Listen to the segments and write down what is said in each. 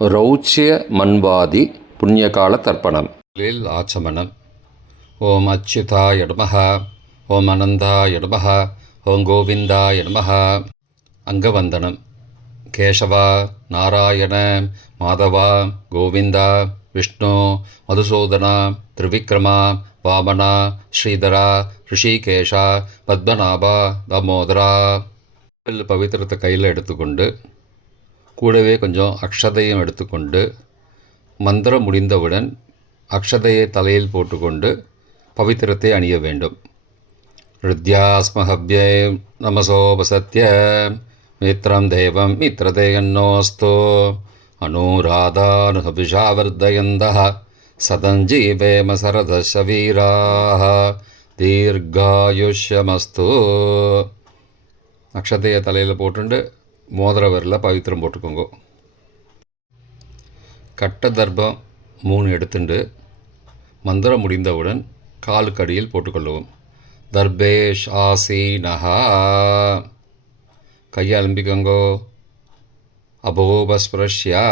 ரௌச்சிய மன்வாதி புண்ணியகால தர்ப்பணம். ஆச்சமனம். ஓம் அச்சுதாய நமஹ, ஓம் அனந்தாய நமஹ, ஓம் கோவிந்தாய நமஹ. அங்கவந்தனம். கேசவா, நாராயண, மாதவா, கோவிந்தா, விஷ்ணு, மதுசூதனா, திரிவிக்ரமா, வாமனா, ஸ்ரீதரா, ரிஷிகேஷா, பத்மநாபா, தாமோதரா. பவித்திரத்தை கையில் எடுத்துக்கொண்டு கூடவே கொஞ்சம் அக்ஷதையும் எடுத்துக்கொண்டு மந்திரம் முடிந்தவுடன் அக்ஷதையை தலையில் போட்டுக்கொண்டு பவித்திரத்தை அணிய வேண்டும். ருத்யாஸ்மஹவ்யே நமசோபசத்ய மித்ரம் தேவம் மித்ரதேயன்னோஸ்தோ அனுராதானுஹபிஷாவர்தயந்தः சதஞ்சீவேம சரதசவீராः தீர்காயுஷ்யமஸ்து. அக்ஷதையை தலையில் போட்டுண்டு மோதிர விரலில் பவித்திரம் போட்டுக்கோங்க. கட்ட தர்ப்பம் 3 எடுத்துண்டு மந்திரம் முடிந்தவுடன் காலுக்கடியில் போட்டுக்கொள்ளவும். தர்பேஷ் ஆசீனஹா. கையை அலம்பிக்கோங்கோ. அபோபஸ்பிரஷ்யா.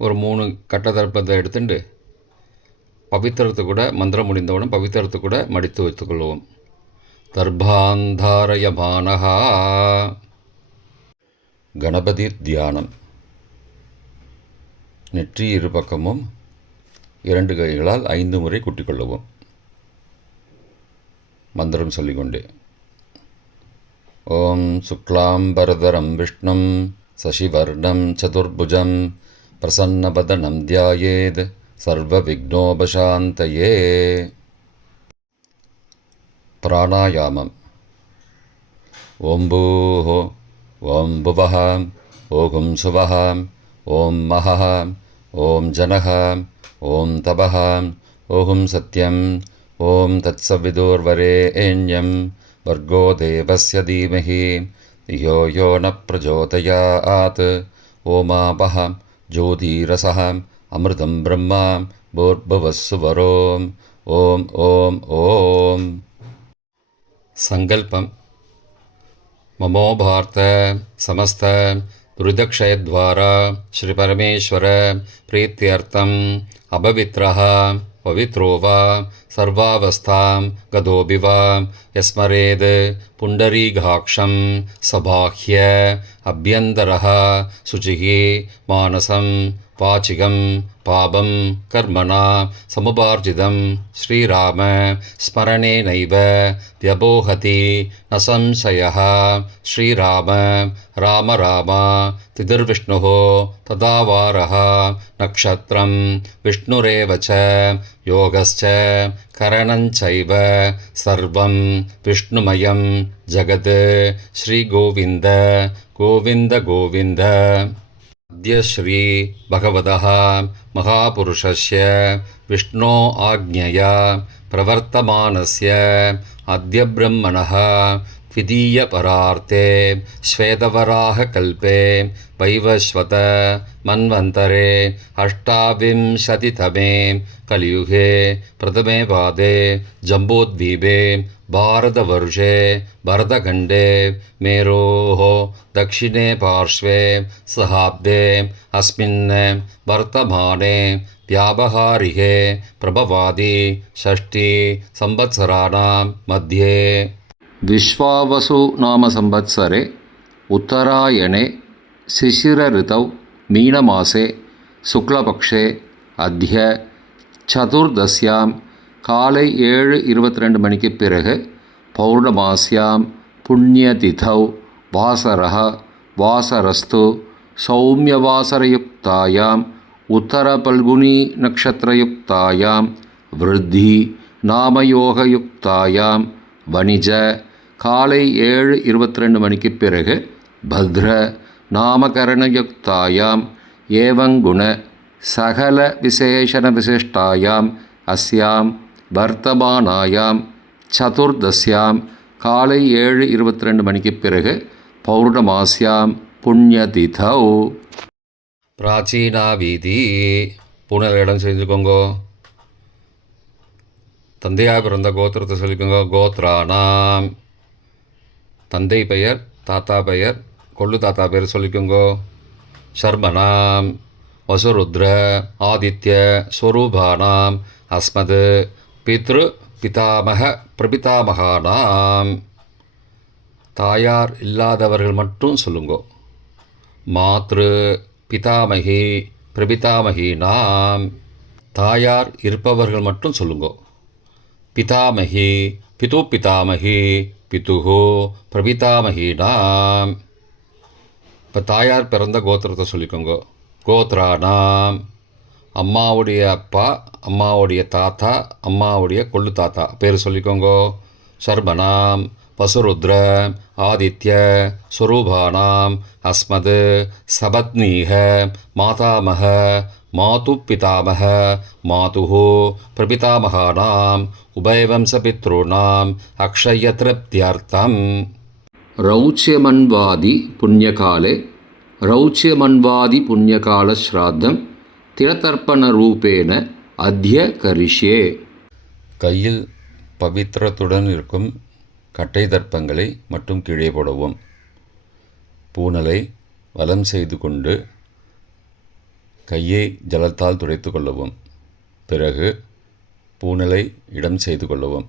ஒரு 3 கட்ட தர்ப்பத்தை எடுத்துட்டு பவித்திரத்தை கூட மந்திரம் முடிந்தவுடன் பவித்திரத்தை கூட மடித்து வைத்துக்கொள்வோம். தர்பாந்தாரயமானஹா. கணபதி தியானம். நெற்றி இரு பக்கமும் 2 கைகளால் 5 முறை குட்டிக்கொள்ளவும். மந்திரம் சொல்லிக்கொண்டே. ஓம் சுக்லாம்பரதரம் விஷ்ணும் சசிவர்ணம் சதுர்புஜம் பிரசன்னபதனம் தியாயேத் சர்வ விக்னோபசாந்தயே. பிராணாயாமம். ஓம் பூஹோ, ஓம் புவஹ, ஓம் சுவஹ, ஓம் மஹஹ, ஓம் ஜனஹ, ஓம் தபஹ, ஓம் சத்யம், ஓம் தத்சவிதுர்வரேண்யம் வர்கோ தேவஸ்ய தீமஹி யோ யோ ந பிரச்சோதயாத். ஓமாபஹ ஜோதிரசஹ அமிர்தம் பிரம்மா பூர்புவஸ்ஸுவரோம். ஓம் ஓம் ஓம். சங்கல்பம். மமோ பார்த்த சமஸ்த துரிதக்ஷயத்வாரா ஸ்ரீ பரமேஸ்வர பிரீத்தியர்த்தம் அபவித்ரஹ பவித்ரோ வா சர்வாவஸ்தாம் கதோபி வா யஸ்மரேத் புண்டரீகாக்ஷம் சபாஹ்ய அப்யந்தரஹ சுச்சிஹி மானசம் வாச்சிகம் பாபம் கர்மணா சமுபார்ஜிதம் ஸ்ரீராம ஸ்மரணேனைவ வியபோஹதி ந சம்சயः. ஸ்ரீராம ராம ராம திதிர்விஷ்ணுः ததாவாரः நக்ஷத்ரம் விஷ்ணுரேவ ச யோகஸ்ச கரணஞ்சைவ சர்வம் விஷ்ணுமயம் ஜகத். ஸ்ரீகோவிந்த கோவிந்த கோவிந்த. அத்ய ஸ்ரீ பகவதः மகாபுருஷஸ்ய விஷ்ணோ ஆக்ஞயா பிரவர்த்தமானஸ்ய அத்ய பிரம்மணः த்விதீய பரார்த்தே ஸ்வேதவராக கல்பே வைவஸ்வத மன்வந்தரே அஷ்டாவிம்சதிதமே கலியுகே பிரதமே பாதே ஜம்போத்வீபே பாரதவர்ஷே பரதகண்டே மேரோः दक्षिणे पार्श्वे सहाब्दे अस्मिन् वर्तमाने व्यावहारिके प्रभवादि षष्ठी संवत्सराणां मध्ये विश्वावसु नाम संवत्सरे उत्तरायणे शिशिरऋतौ मीनमासे शुक्लपक्षे अद्य चतुर्दश्यां காலை 7:22 மணிக்கு பிறகு பௌர்ணமாஸ்யாம் புண்ணியதிதௌ வாசரः வாசரஸ்து சௌமியவாசரயுக்தாயாம் உத்தரபல்குனி நக்ஷத்ரயுக்தாயாம் விருத்தி நாமயோகயுக்தாயாம் வணிஜ காலை 7:22 மணிக்கு பிறகு பத்ர நாமகரணயுக்தாயாம் ஏவங்குண சகல விசேஷண விசிஷ்டாயாம் அஸ்யாம் வர்த்தமானாயாம் சதுர்தஸ்யாம் காலை 7:22 மணிக்கு பிறகு பௌர்ணமாஸ்யாம் புண்ணியதிதௌ. பிராச்சீனா வீதி. பூனல் இடம் செஞ்சுக்கோங்கோ. தந்தையாக பிறந்த கோத்திரத்தை சொல்லிக்கோங்க. கோத்ரானாம். தந்தை பெயர், தாத்தா பெயர், கொள்ளு தாத்தா பெயர் சொல்லிக்கோங்கோ. शर्मणां वसुरुद्र आदित्य स्वरूपाणाम् अस्मद् पितृ பிதாமக பிரபிதாமகானாம். தாயார் இல்லாதவர்கள் மட்டும் சொல்லுங்கோ. மாத்ரு பிதாமகி பிரபிதாமகீனாம். தாயார் இருப்பவர்கள் மட்டும் சொல்லுங்கோ. பிதாமகி பிது பிதாமகி பிதுஹோ பிரபிதாமகீனாம். இப்போ தாயார் பிறந்த கோத்திரத்தை சொல்லிக்கோங்க. கோத்ரானாம், அம்மாவுடைய அப்பா, அம்மாவுடைய தாத்தா, அம்மாவுடைய கொள்ளு தாத்தா பேர் சொல்லிக்கோங்க. சர்மனாம் வசுருத்ர ஆதித்ய ஸ்வரூபானாம் அஸ்மத் சபத்னீக மாதாமக மாது பிதாமக மாதுஹோ பிரபிதாமகானாம் உபயவம்சபித்ருணாம் அக்ஷயத்ருப்தியர்த்தம். ரௌச்சியமன்வாதி புண்ணியகாலே ரௌச்சியமன்வாதி புண்ணியகால ஸ்ராத்தம் திலதர்ப்பணரூபேன அத்ய கரிஷ்யே. கையில் பவித்திரத்துடன் இருக்கும் கட்டை தர்ப்பங்களை மட்டும் கீழே போடவும். பூனலை வலம் செய்து கொண்டு கையை ஜலத்தால் துடைத்து கொள்ளவும். பிறகு பூனலை இடம் செய்து கொள்ளவும்.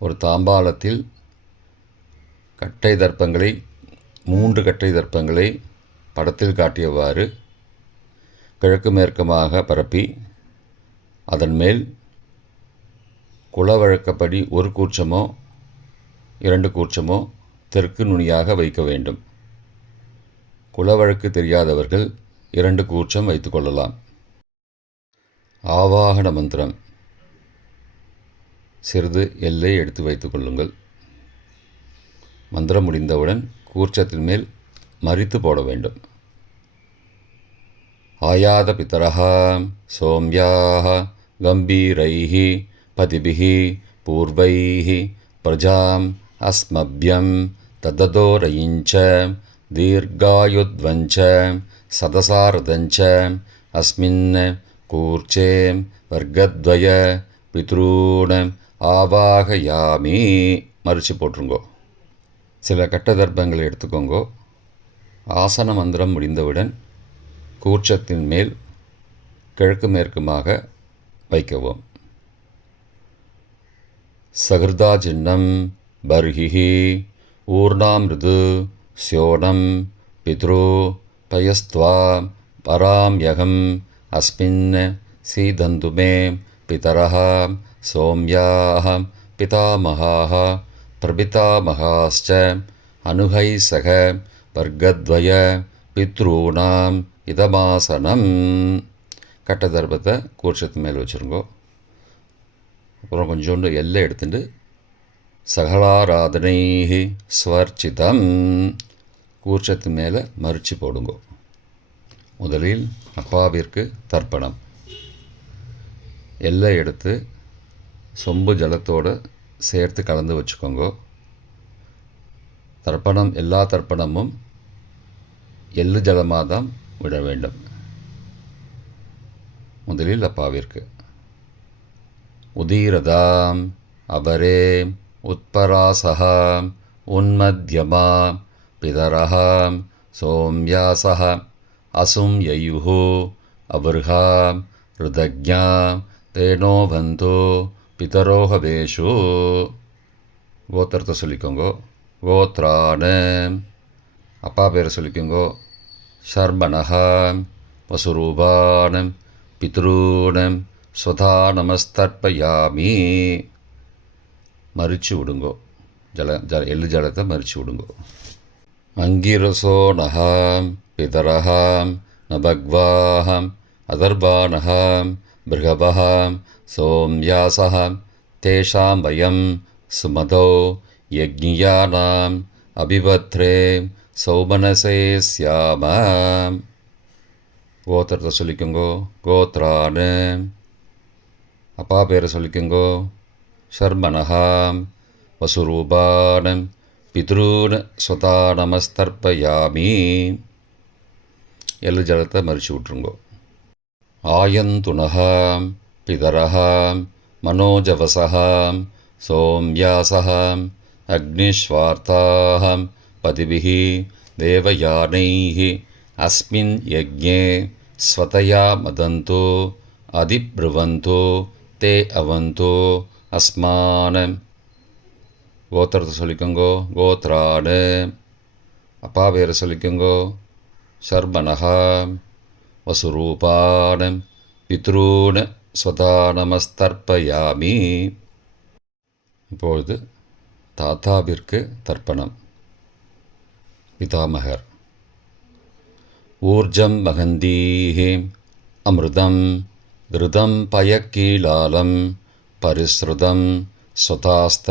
ஒரு தாம்பாளத்தில் கட்டை தர்ப்பங்களை 3 கட்டை தர்ப்பங்களை படத்தில் காட்டியவாறு கிழக்கு மேற்கமாக பரப்பி அதன் மேல் குலவழக்கப்படி 1 கூர்ச்சமோ 2 கூர்ச்சமோ தெற்கு நுனியாக வைக்க வேண்டும். குலவழக்கு தெரியாதவர்கள் 2 கூர்ச்சம் வைத்து கொள்ளலாம். ஆவாகன மந்திரம் சிறிது எல்லை எடுத்து வைத்து கொள்ளுங்கள். மந்திரம் முடிந்தவுடன் கூர்ச்சத்தின் மேல் மரித்து போட வேண்டும். ஆயாத பிதரஹ சோம்யாஹ கம்பீரைஹ பதிபிஹ பூர்வைஹ பிரஜாம் அஸ்மப்யம் தததோரயிஞ்ச தீர்காயுத்வஞ்ச சதசாரதஞ்ச அஸ்மின் கூர்ச்சே வர்க்கத்வய பித்ரூண ஆவாகயாமி. மறித்து போட்டுருங்கோ. சில கட்ட தர்ப்பங்களை எடுத்துக்கோங்கோ. ஆசன மந்திரம் முடிந்தவுடன் கூர்ச்சத்தின் மேல் கிழக்கு மேற்குமாக வைக்கவும். சகிருதா சின்னம் பர்ஹிஹி ஊர்ணாமிருது ஸ்யோனம் பித்ரு பயஸ்த்வா பராம்யகம் அஸ்மின் சீதந்துமே பிதரஹ சோம்யாஹ பிதாமகாஹ பிரபிதாமகாஸ்ச அனுகை சக வர்க்கத்வய பித்ரூணாம் இதமாசனம். கட்ட தர்ப்பத்தை கூர்ச்சத்து மேல் வச்சுருங்கோ. அப்புறம் கொஞ்சோண்டு எல்லை எடுத்துட்டு சகலாராதனை ஸ்வர்ச்சிதம் கூர்ச்சத்து மேலே மறித்து போடுங்கோ. முதலில் அப்பாவிற்கு தர்ப்பணம். எல்லை எடுத்து சொம்பு ஜலத்தோடு சேர்த்து கலந்து வச்சுக்கோங்க. தர்ப்பணம் எல்லா தர்ப்பணமும் எள்ளு ஜலமாக தான் விட வேண்டும். முதலில் அப்பாவிற்கு உதீரதாம் அபரே உத்பராசகாம் உன்மத்யமா பிதரஹாம் சோம்யாசஹ அசும் யயுஹு அபர்ஹாம் ருதக்ஞாம் தேனோ பந்தோ பிதரோஹவேஷு. கோத்திரத்தை சொல்லிக்கோங்கோ. கோத்ரான அப்பா பேரை சொல்லிக்கோங்கோ. ஷர்மணஹாம் வசுரூபானம் பித்ரூணம் ஸ்வதா நமஸ்தர்ப்பயாமி. மறித்து விடுங்கோ. எள்ளு ஜலத்தை மறித்து விடுங்கோ. அங்கிரசோ நகாம் பிதரஹாம் நபக்வாஹாம் அதர்பானஹாம் பிருகபஹாம் சோம்யாசஹாம் தேஷாம் வயம் சுமதோ யக்ஞியானாம் அபிபத்ரே சௌமனசே ஸ்யாமாம். கோத்திரத்தை சொல்லிக்கோங்கோ. கோத்ரான அப்பா பேரை சொல்லிக்கோங்கோ. ஷர்மணஹாம் வசுரூபானம் பித்ரூன் ஸ்வதா நமஸ்தர்ப்பயாமி. எள்ளு ஜலத்தை மறித்து விட்ருங்கோ. ஆயந்துனஹாம் பிதரஹாம் மனோஜவசஹாம் சோம்யாசஹாம் அக்னிஸ்வார்த்தாஹாம் பதிபிஹி தேவயானைஹி अस्मिन् यज्ञे स्वतया मदन्तो அதிப்ருவந்தோ தே அவந்தோ அஸ்மான். கோத்திரத்தை சொல்லிக்கோங்கோ. கோத்ராடு. அப்பா பேரை சொல்லிக்கோங்கோ. சர்பனஹா. வசுரூபான் பித்ரூன் ஸ்வதா நமஸ்தர்ப்பயாமி. இப்பொழுது தாத்தாவிற்கு தர்ப்பணம். பிதாமகர். ஊர்ஜம் மகந்தீஹி அமிர்தம் கிருதம் பயக்கீலாலம் பரிஸ்ருதம் ஸ்வதாஸ்த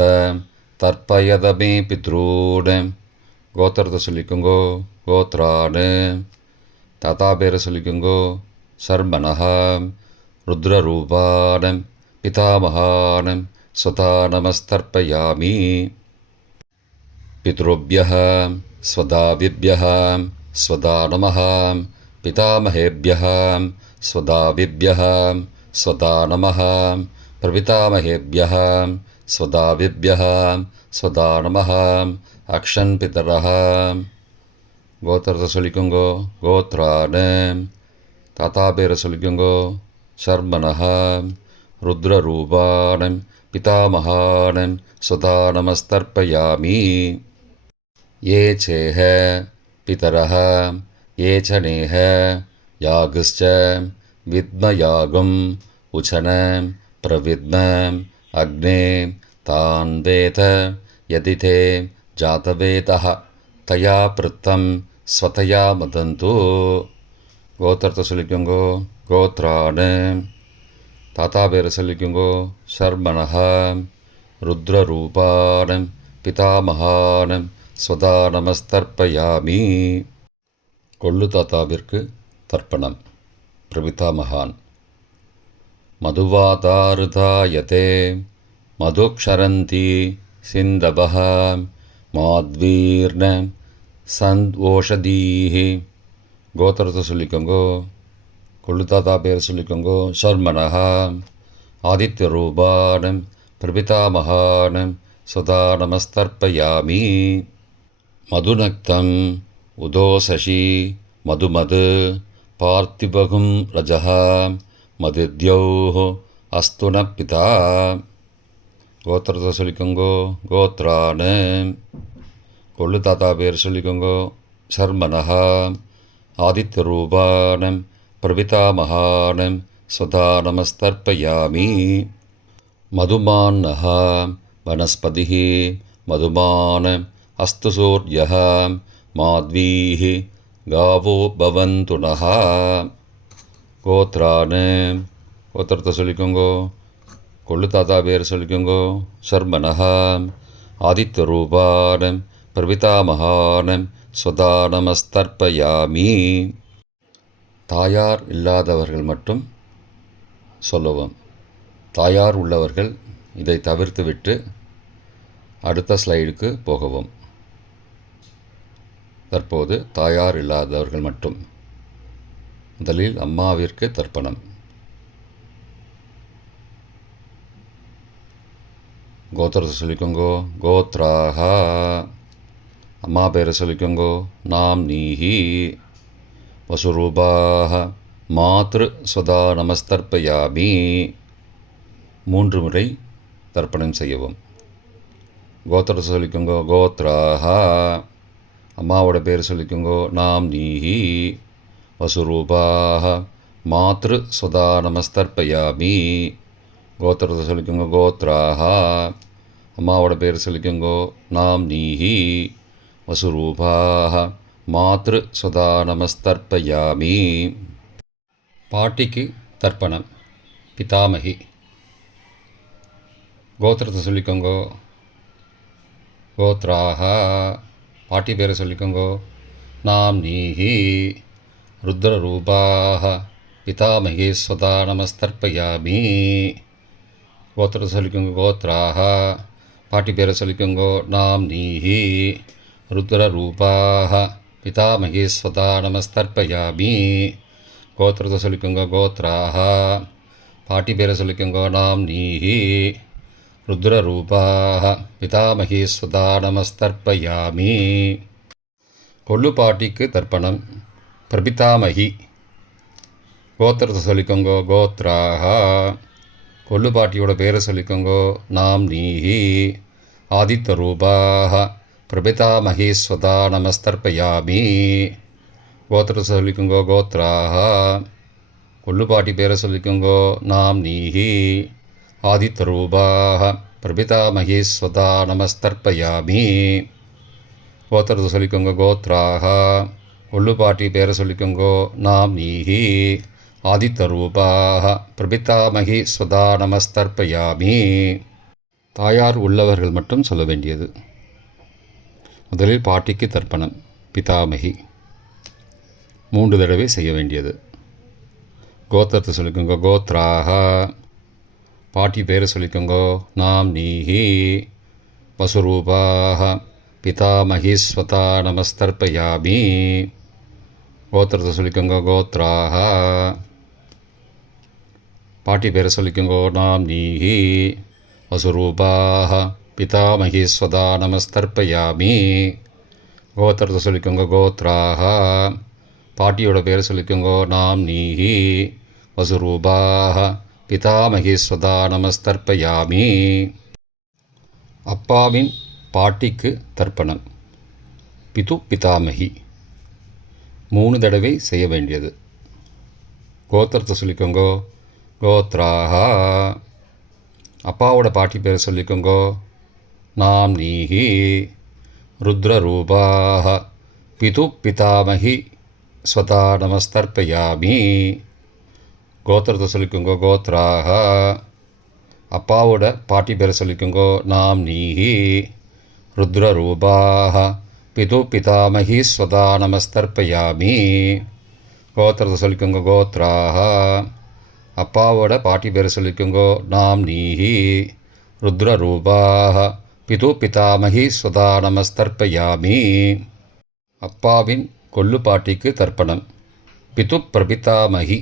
தர்ப்பயதமே பித்ரூன். கோத்திரத்தை சொல்லிக்கோங்கோ. கோத்ராடு. தாத்தா பேரை சொல்லிக்கோங்கோ. சர்மனஹா. ருத்ரரூபான் பிதாமகான் ஸ்வதா நமஸ்தர்ப்பயாமி. பித்ருभ्यः स्वदाविभ्यः स्वदा नमः. पितामहेभ्यः स्वदाविभ्यः स्वदा नमः. प्रपितामहेभ्यः स्वदाविभ्यः स्वदा नमः. अक्षन् पितरः. கோத்திரத்தை சொல்லிக்கோங்கோ. கோத்ரான். தாத்தா பேரை சொல்லிக்கோங்கோ. சர்மனஹா. ருத்ரரூபான் பிதாமகான் ஸ்வதா நமஸ்தர்ப்பயாமி. ये चेह पितरः ये च नेह यागश्च विद्मयागम् उचन प्रविद्म अग्ने तान् वेद यदि ते जातवेदः तया पृत्तं स्वतया मदन्तु. கோத்திரத்தை சொல்லிக்கோங்கோ. கோத்ரான். தாத்தா பேரை சொல்லிக்கோங்கோ. சர்மனஹா. ருத்ரரூபான் பிதாமகான் ஸ்வதா நமஸ்தர்ப்பயாமி. கொள்ளு தாத்தாவிற்கு தர்ப்பணம். பிரபிதாமகான். மதுவாதாருதாயதே மதுக்ஷரந்தி சிந்தபஹ மாத்வீர்ண சந்த்வோஷதீஹி. கோத்திரத்தை சொல்லிக்கோங்கோ. கொள்ளு தாத்தா பேர் சொல்லிக்கோங்கோ. சர்மனஹா. ஆதித்யரூபான் பிரபிதாமகான் ஸ்வதா நமஸ்தர்ப்பயாமி. மதுநக்தம் உதோசசி மதுமது பார்த்திபகும் ரஜः மதித்யௌः அஸ்து ந பிதா. கோத்திரத்தை சொல்லிக்கோங்கோ. கோத்ரான். கொள்ளு தாத்தா பேர் சொல்லிக்கோங்கோ. சர்மனஹா. ஆதித்யரூபான் பிரபிதாமகான் ஸ்வதா நமஸ்தர்ப்பயாமி. மதுமான்னः वनस्पतिः मधुमान् अस्तु सूर्यः माध्वीः गावो भवन्तु नः. கோத்ரான். கோத்திரத்தை சொல்லிக்கோங்கோ. கொள்ளு தாத்தா பேர் சொல்லிக்கோங்கோ. சர்மனஹா. ஆதித்யரூபான் பிரபிதாமகான் ஸ்வதா நமஸ்தர்ப்பயாமி. தாயார் இல்லாதவர்கள் மட்டும் சொல்லவும். தாயார் உள்ளவர்கள் இதை தவிர்த்துவிட்டு அடுத்த ஸ்லைடுக்கு போகவும். தற்போது தாயார் இல்லாதவர்கள் மட்டும். முதலில் அம்மாவிற்கு தர்ப்பணம். கோத்திரத்தை சொல்லிக்கோங்கோ. கோத்ராஹா. அம்மா பேரை சொல்லிக்கோங்கோ. நாம் நீஹி. வசுரூபாஹ மாத்ரு ஸ்வதா நமஸ்தர்ப்பயாமி. 3 முறை தர்ப்பணம் செய்யவும். கோத்திரத்தை சொல்லிக்கோங்கோ. கோத்ராஹா. அம்மாவோட பேர் சொல்லிக்கோங்கோ. நாம் நீஹி. வசுரூபாஹ மாத்ரு ஸ்வதா நமஸ்தர்ப்பயாமி. கோத்திரத்தை சொல்லிக்கோங்கோ. கோத்ராஹா. அம்மாவோட பேர் சொல்லிக்கோங்கோ. நாம் நீஹி. வசுரூபாஹ மாத்ரு ஸ்வதா நமஸ்தர்ப்பயாமி. பாட்டிக்கு தர்ப்பணம். பிதாமகி. கோத்திரத்தை சொல்லிக்கோங்கோ. கோத்ராஹா. பாட்டி பேரை சொல்லிக்கோங்கோ. நாம் நீஹி. ருத்ரரூபாஹ பிதாமகி ஸ்வதா நமஸ்தர்ப்பயாமி. கோத்திரத்தை சொல்லிக்கோங்கோ. கோத்ராஹா. பாட்டி பேரை சொல்லிக்கோங்கோ. நாம் நீஹி. ருத்ரரூபாஹ பிதாமகி ஸ்வதா நமஸ்தர்ப்பயாமி. கோத்திரத்தை சொல்லிக்கோங்கோ. கோத்ராஹா. பாட்டி பேரை சொல்லிக்கோங்கோ. நாம் நீஹி. ருத்ரரூபாஹ பிதாமகி ஸ்வதா நமஸ்தர்ப்பயாமி. கொள்ளு பாட்டிக்கு தர்ப்பணம். பிரபிதாமகி. கோத்திரத்தை சொல்லிக்கோங்கோ கோத்ராஹா. கொள்ளு பாட்டியோட பேரை சொல்லிக்கோங்கோ நாம் நீஹி. ஆதித்த ரூபாக பிரபிதாமகி ஸ்வதா நமஸ்தர்ப்பயாமி. கோத்திரத்தை சொல்லிக்கோங்கோ கோத்ராஹா. கொள்ளு பாட்டி பேரை சொல்லிக்கோங்கோ நாம் நீஹி. ஆதித்த ரூபாக பிரபிதாமகி ஸ்வதா நமஸ்தர்ப்பயாமி. கோத்திரத்தை சொல்லிக்கோங்க கோத்ராஹா. கொள்ளு பாட்டி பேரை சொல்லிக்கோங்கோ நாம் நீஹி. ஆதித்த ரூபாக பிரபிதாமகி ஸ்வதா நமஸ்தர்ப்பயாமி. தாயார் உள்ளவர்கள் மட்டும் சொல்ல வேண்டியது. முதலில் பாட்டிக்கு தர்ப்பணம். பிதாமகி 3 தடவை செய்ய வேண்டியது. கோத்திரத்தை சொல்லிக்கோங்க கோத்ராஹா. பாட்டி பேரை சொல்லிக்கோங்கோ நாம் நீஹி. வசுரூபாக பிதாமகி ஸ்வதா நமஸ்தர்ப்பயாமி. கோத்திரத்தை சொல்லிக்கோங்க கோத்ராஹா. பாட்டி பேரை சொல்லிக்கோங்கோ நாம் நீஹி. வசுரூபாக பிதாமகி ஸ்வதா நமஸ்தர்ப்பயாமி. கோத்திரத்தை சொல்லிக்கோங்க கோத்ராஹா. பாட்டியோட பேரை சொல்லிக்கோங்கோ நாம் நீஹி. வசுரூபாக பிதாமகி ஸ்வதா நமஸ்தர்ப்பயாமி. அப்பாவின் பாட்டிக்கு தர்ப்பணம். பிது பிதாமகி 3 தடவை செய்ய வேண்டியது. கோத்திரத்தை சொல்லிக்கோங்கோ கோத்ராஹா. அப்பாவோட பாட்டி பேரை சொல்லிக்கோங்கோ நாம் நீஹி. ருத்ரரூபாக பிது பிதாமகி ஸ்வதா நமஸ்தர்ப்பயாமி. கோத்திரத்தை சொல்லிக்கோங்கோ கோத்ராஹா. அப்பாவோட பாட்டி பேரை சொல்லிக்கோங்கோ நாம் நீஹி. ருத்ரரூபாக பிது பிதாமகி ஸ்வதா நமஸ்தர்ப்பயாமி. கோத்திரத்தை சொல்லிக்கோங்க கோத்ராஹா. அப்பாவோட பாட்டி பேரை சொல்லிக்கோங்கோ நாம் நீஹி. ருத்ரரூபாக பிது பிதாமகி ஸ்வதா நமஸ்தர்ப்பயாமி. அப்பாவின் கொள்ளு பாட்டிக்கு தர்ப்பணம். பிது பிரபிதாமகி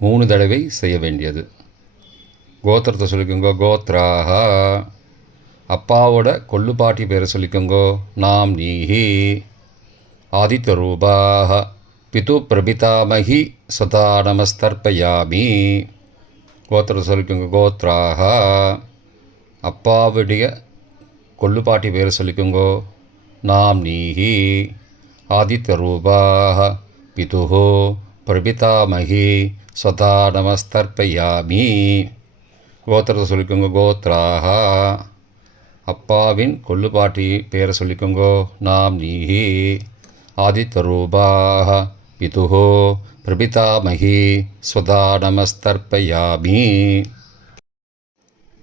3 தடவை செய்ய வேண்டியது. கோத்திரத்தை சொல்லிக்கோங்கோ கோத்ராஹா. அப்பாவோட கொள்ளு பாட்டி பேரை சொல்லிக்கோங்கோ நாம் நீஹி. ஆதித்த ரூபாக பிது பிரபிதாமகி ஸ்வதா நமஸ்தர்ப்பயாமி. கோத்திரத்தை சொல்லிக்கோங்க கோத்ராஹா. அப்பாவுடைய கொள்ளு பாட்டி பேரை சொல்லிக்கோங்கோ நாம் நீஹி. ஆதித்த ரூபாக பிது பிரபிதாமகி ஸ்வதா நமஸ்தர்ப்பயாமி. கோத்திரத்தை சொல்லிக்கோங்க கோத்ராஹா. அப்பாவின் கொள்ளு பாட்டி பேரை சொல்லிக்கோங்கோ நாம் நீஹி. ஆதித்த ரூபாக பிது பிரபிதாமகி ஸ்வதா நமஸ்தர்ப்பயாமி.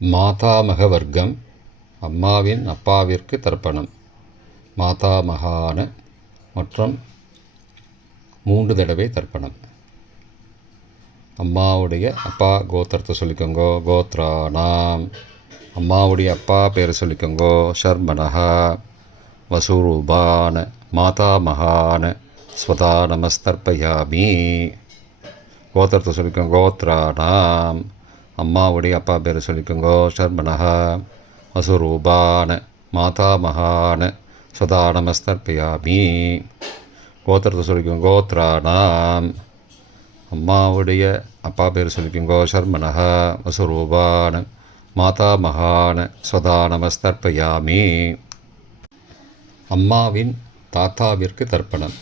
மாதாமக வர்க்கம். அம்மாவின் அப்பாவிற்கு தர்ப்பணம். மாதாமகான மற்றும் 3 தடவை தர்ப்பணம். அம்மாவுடைய அப்பா கோத்திரத்தை சொல்லிக்கோங்கோ கோத்ரானாம். அம்மாவுடைய அப்பா பேரை சொல்லிக்கோங்கோ ஷர்மனஹா. வசுரூபான மாதாமகான ஸ்வதா நமஸ்தர்ப்பயாமி. கோத்திரத்தை சொல்லிக்கோங்க கோத்ரானாம். அம்மாவுடைய அப்பா பேரை சொல்லிக்கோங்கோ ஷர்மனஹா. வசுரூபான மாதாமகான ஸ்வதா நமஸ்தர்ப்பயாமி. கோத்திரத்தை சொல்லிக்கோங்க கோத்ரானாம். அம்மாவுடைய அப்பா பேர் சொல்லிக்கோங்கோ ஷர்மனஹா. வசுரூபான மாதாமகான ஸ்வதா நமஸ்தர்ப்பயாமி. அம்மாவின் தாத்தாவிற்கு தர்ப்பணம்.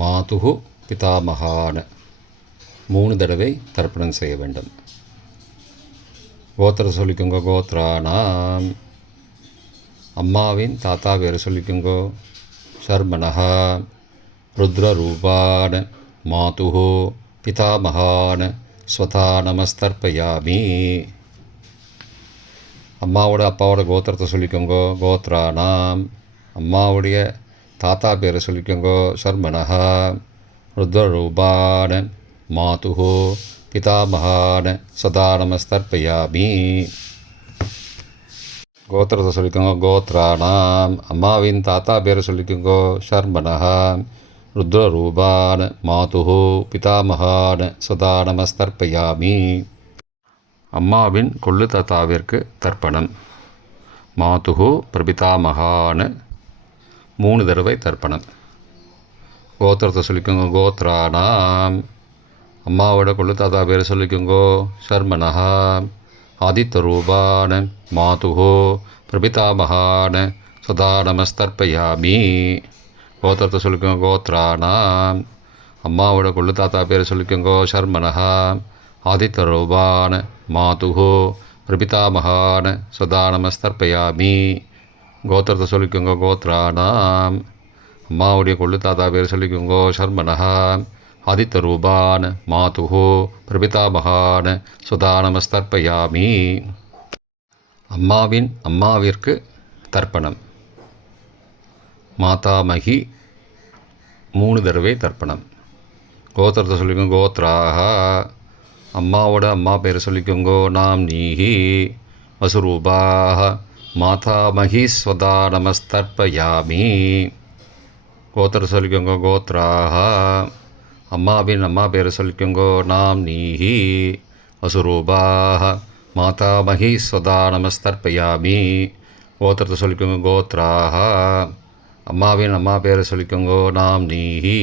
மாதுகு பிதாமகான 3 தடவை தர்ப்பணம் செய்ய வேண்டும். கோத்திரத்தை சொல்லிக்கோங்கோ கோத்ரானாம். அம்மாவின் தாத்தா பேர் சொல்லிக்கோங்கோ ஷர்மனஹா. ருத்ரரூபான மாதுகு பிதாமகான ஸ்வதா நமஸ்தர்ப்பயாமி. அம்மாவோட அப்பாவோட கோத்திரத்தை சொல்லிக்கோங்கோ கோத்ரானாம். அம்மாவுடைய தாத்தா பேரை சொல்லிக்கோங்கோ ஷர்மனஹா. ருத்ரரூபான மாதுகு பிதாமகான ஸ்வதா நமஸ்தர்ப்பயாமி. கோத்திரத்தை சொல்லிக்கோங்க கோத்ரானாம். அம்மாவின் தாத்தா பேரை சொல்லிக்கோங்கோ ஷர்மனஹா. ருத்ரரூபான மாதுகு பிதாமகான ஸ்வதா நமஸ்தர்ப்பயாமி. அம்மாவின் கொள்ளு தாத்தாவிற்கு தர்ப்பணம். மாதுகு பிரபிதாமகான 3 தடவை தர்ப்பணம். கோத்திரத்தை சொல்லிக்கோங்க. கோத்ரானாம். அம்மாவோட கொள்ளு தாத்தா பேரை சொல்லிக்கோங்கோ. சர்மனஹா. ஆதித்தரூபான மாதுஹோ பிரபிதாமகான சதா நமஸ்தர்ப்பயாமி. கோத்திரத்தை சொல்லிக்கோங்க. கோத்ரானாம். அம்மாவோட கொள்ளு தாத்தா பேரை சொல்லிக்கோங்கோ. சர்மனஹா. ஆதித்தரூபான மாதுஹோ பிரபிதாமகான சதா நமஸ்தர்ப்பயாமி. கோத்திரத்தை சொல்லிக்கோங்க. கோத்ரானாம். அம்மாவுடைய கொள்ளு தாத்தா பேர் சொல்லிக்கோங்கோ. சர்மனஹா. ஆதித்தரூபான் மாதுஹோ பிரபிதாமகான் சுதா நமஸ்தர்ப்பயாமி. அம்மாவிற்கு தர்ப்பணம். மாதாமகி 3 தடவை தர்ப்பணம். கோத்திரத்தை சொல்லிக்கோங்க. கோத்ராக. அம்மாவோட அம்மா பேர் சொல்லிக்கோங்கோ. நாம் நீஹி வசுரூபாக மாதாமகி ஸ்வதா நமஸ்தர்ப்பயாமி. கோத்திர சொல்லிக்கோங்க. கோத்ராக. அம்மாவின் அம்மா பேரை சொல்லிக்கோங்கோ. நாம் நீஹி வசுரூபாக மாதாமகி ஸ்வதா நமஸ்தர்ப்பயாமி. கோத்திரத்தை சொல்லிக்கோங்க. கோத்ராக. அம்மாவின் அம்மா பேரை சொல்லிக்கோங்கோ. நாம் நீஹி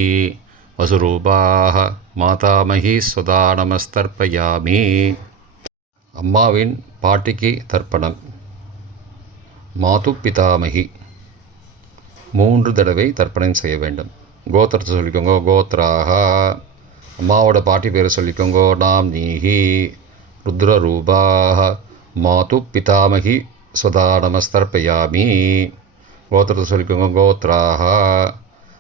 வசுரூபாக மாதாமகி ஸ்வதா நமஸ்தர்ப்பயாமி. அம்மாவின் பாட்டிக்கு தர்ப்பணம். மாது பிதாமகி 3 தடவை தர்ப்பணம் செய்ய வேண்டும். கோத்திரத்தை சொல்லிக்கோங்க. கோத்ராக. அம்மாவோட பாட்டி பேரை சொல்லிக்கோங்கோ. நாம் நீஹி ருத்ரரூபாக மாது பிதாமகி ஸ்வதா நமஸ்தர்ப்பயாமி. கோத்திரத்தை சொல்லிக்கோங்க. கோத்ராக.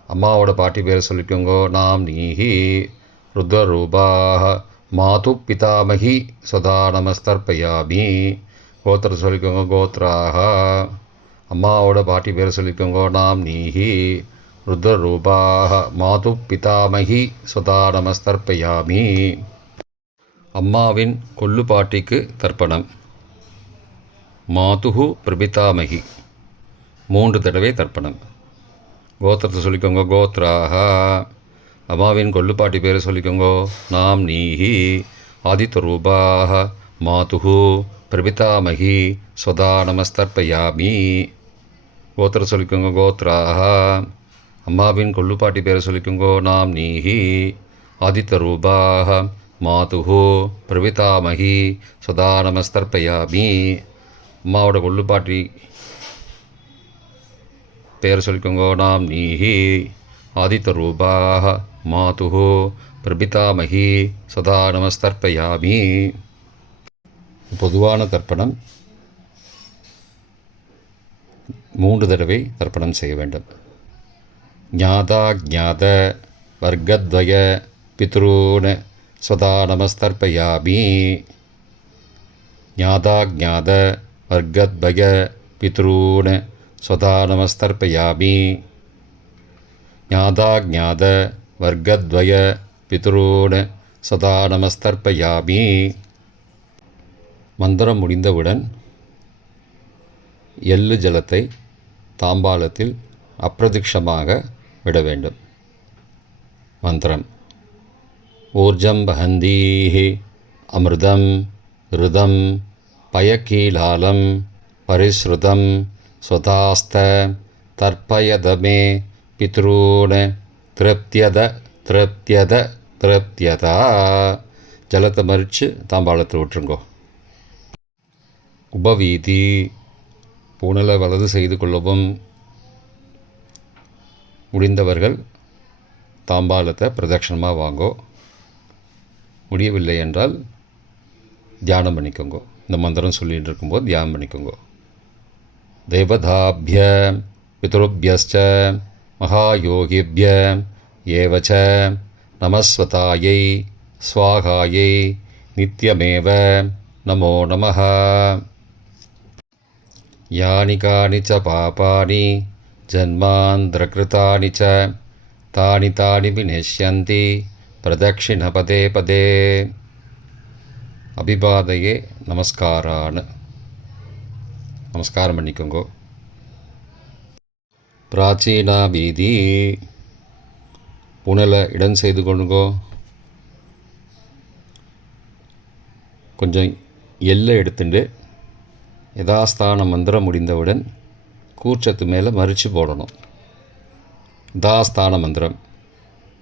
அம்மாவோட பாட்டி பேரை சொல்லிக்கோங்கோ. நாம் நீஹி ருத்ரரூபாக மாது பிதாமகி ஸ்வதா நமஸ்தர்ப்பயாமி. கோத்திரத்தை சொல்லிக்கோங்க. கோத்ராக. அம்மாவோட பாட்டி பேரை சொல்லிக்கோங்கோ. நாம் நீஹி ருத்ரரூபாக மாது பிதாமகி ஸ்வதா நமஸ்தர்ப்பயாமி. அம்மாவின் கொள்ளு பாட்டிக்கு தர்ப்பணம். மாதுஹு பிரபிதாமகி 3 தடவை தர்ப்பணம். கோத்திரத்தை சொல்லிக்கோங்க. கோத்ராக. அம்மாவின் கொள்ளு பாட்டி பேரை சொல்லிக்கோங்கோ. நாம் நீஹி ஆதித்தரூபாக மாதுஹு பிரபிதாமகி ஸ்வதா நமஸ்தர்ப்பயாமி. கோத்திர சொல்லிக்கோங்க. கோத்ராக. அம்மாவின் கொள்ளுப்பாட்டி பேரை சொல்லிக்கோங்கோ. நாம் நீஹி ஆதித்தரூபாக மாதுஹு பிரபிதாமகி ஸ்வதா நமஸ்தர்ப்பயாமி. அம்மாவோட கொள்ளுப்பாட்டி பேரை சொல்லிக்கோங்கோ. நாம் நீஹி ஆதித்தரூபாக மாதுஹு பிரபிதாமகி ஸ்வதா நமஸ்தர்ப்பயாமி. பொதுவான தர்ப்பணம் 3 தடவை தர்ப்பணம் செய்ய வேண்டும். ஞாதா ஞாத வர்க்கத்வய பித்ரூன் ஸ்வதா நமஸ்தர்ப்பயாமி. ஞாதா ஞாத வர்க்கத்வய பித்ரூன் ஸ்வதா நமஸ்தர்ப்பயாமி. ஞாதா ஞாத வர்க்கத்வய பித்ரூன் ஸ்வதா நமஸ்தர்ப்பயாமி. மந்திரம் முடிந்தவுடன் எள்ளு ஜலத்தை தாம்பாளத்தில் அப்பிரதிக்ஷமாக விட வேண்டும். மந்திரம். ஊர்ஜம் வஹந்தீஹி அமிர்தம் ருதம் பயக்கீலாலம் பரிஸ்ருதம் ஸ்வதாஸ்த தர்ப்பயதமே பித்ரூன் திருப்தியத திருப்தியத திருப்தியதா. ஜலத்தை மறித்து தாம்பாளத்தில் விட்டுருங்கோ. உபவீதி. புனலை வலது செய்து கொள்ளவும். முடிந்தவர்கள் தாம்பாலத்தை பிரதட்சணமாக வாங்கோ. முடியவில்லை என்றால் தியானம் பண்ணிக்கோங்க. இந்த மந்திரம் சொல்லிகிட்டு இருக்கும்போது தியானம் பண்ணிக்கோங்க. தேவதாபிய பித்ருபியஸ்ச மகாயோகிபிய ஏவச்ச நமஸ்வதாயை ஸ்வாகாயை நித்யமேவ நமோ நமஹ. யானி கானி ச பாபானி ஜன்மாந்திரகிருதானி ச தானி தானி விநஷ்யந்தி பிரதக்ஷிண பதே பதே. அபிபாதையே நமஸ்காரான்னு நமஸ்காரம் பண்ணிக்கோங்கோ. பிராச்சீனா வீதி. புனலை இடம் செய்து கொள்ளுங்கோ. கொஞ்சம் எல்லை எடுத்துட்டு யதாஸ்தான மந்திரம் முடிந்தவுடன் கூர்ச்சத்து மேலே மறித்து போடணும். யதாஸ்தான மந்திரம்.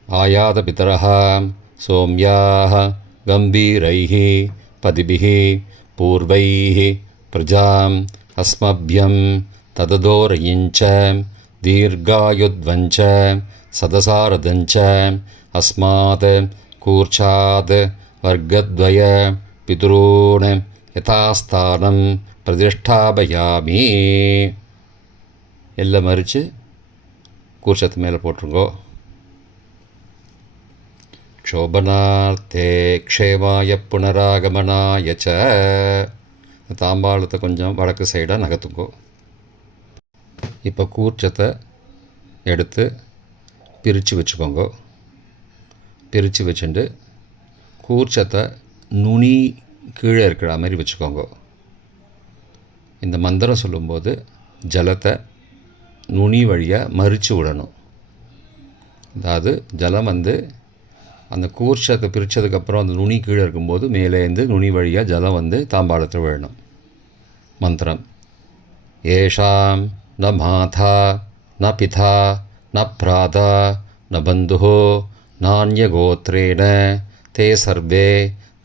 आयातपितरः सौम्याः गम्भीरैः पदिभिः पूर्वैः प्रजाम् अस्मभ्यं तददोरयिञ्च दीर्घायुध्वञ्च सदसारदञ्च अस्मात् कूर्चात् वर्गद्वय पितॄन् यथास्थानं प्रतिष्ठापयामि. எல்லாம் மறித்து கூர்ச்சத்து மேலே போட்டுருங்கோ. க்ஷோபனார்த்தே க்ஷேமாய புனராகமனாய ச. தாம்பாளத்தை கொஞ்சம் வடக்கு சைடாக நகர்த்துங்கோ. இப்போ கூர்ச்சத்தை எடுத்து பிரித்து வச்சுக்கோங்க. பிரித்து வச்சுட்டு கூர்ச்சத்தை நுனி கீழே இருக்கிற மாதிரி வச்சுக்கோங்க. இந்த மந்திரம் சொல்லும்போது ஜலத்தை நுனி வழியாக மறித்து விடணும். அதாவது ஜலம் அந்த கூர்ச்சத்தை பிரித்ததுக்கப்புறம் அந்த நுனி கீழே இருக்கும்போது மேலேருந்து நுனி வழியாக ஜலம் தாம்பாளத்தில் விழணும். மந்திரம்: ஏஷாம் ந மாதா ந பிதா ந பிராதா ந பந்துஹோ நான்யகோத்ரேண தே சர்வே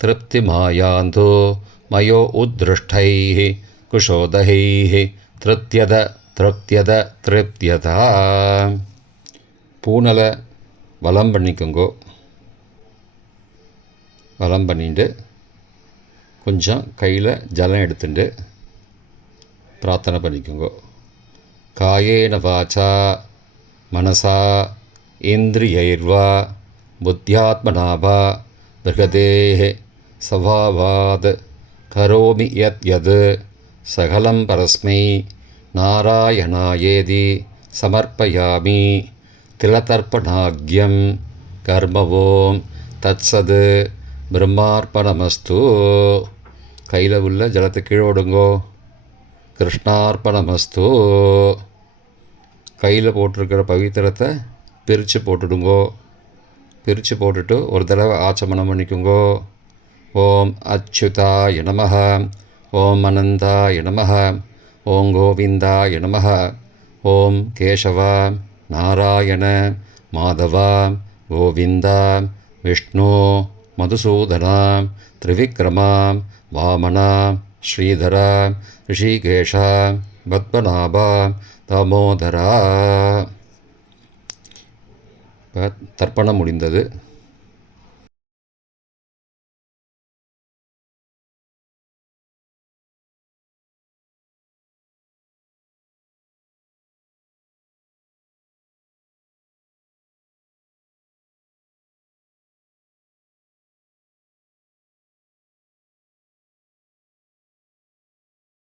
திருப்திமாயாந்தோ மயோ உத்ருஷ்டைः குஷோதகைः திருப்தியத திருப்தியத திருப்தியதா. பூனலை வலம் பண்ணிக்கோங்கோ. வலம் பண்ணிட்டு கொஞ்சம் கையில் ஜலம் எடுத்துட்டு பிரார்த்தனை பண்ணிக்கோங்கோ. காயேன வாச்சா மனசா இந்திரியைர்வா புத்தியாத்மனாவா பிருகதேஹ சபாவாத் கரோமி யத் யத் சகலம் பரஸ்மை நாராயணாயேதி சமர்ப்பயாமி. திலதர்ப்பணாக்யம் கர்மவோம் தத்சத் பிரம்மார்ப்பணமஸ்து. கையில் உள்ள ஜலத்தை கீழோடுங்கோ. கிருஷ்ணார்ப்பணமஸ்து. கையில் போட்டிருக்கிற பவித்திரத்தை பிரித்து போட்டுடுங்கோ. பிரித்து போட்டுட்டு ஒரு தடவை ஆச்சமனம் பண்ணிக்குங்கோ. ஓம் அச்சுதாய நமஹ, ஓம் அனந்தாய நமஹ, ஓம் கோவிந்தாய நமஹ, ஓம் கேசவ நாராயண மாதவ கோவிந்த விஷ்ணு மதுசூதன திரிவிக்ரம வாமன ஸ்ரீதர ரிஷிகேஷ பத்மநாப தாமோதரா. இப்போ தர்ப்பணம் முடிந்தது.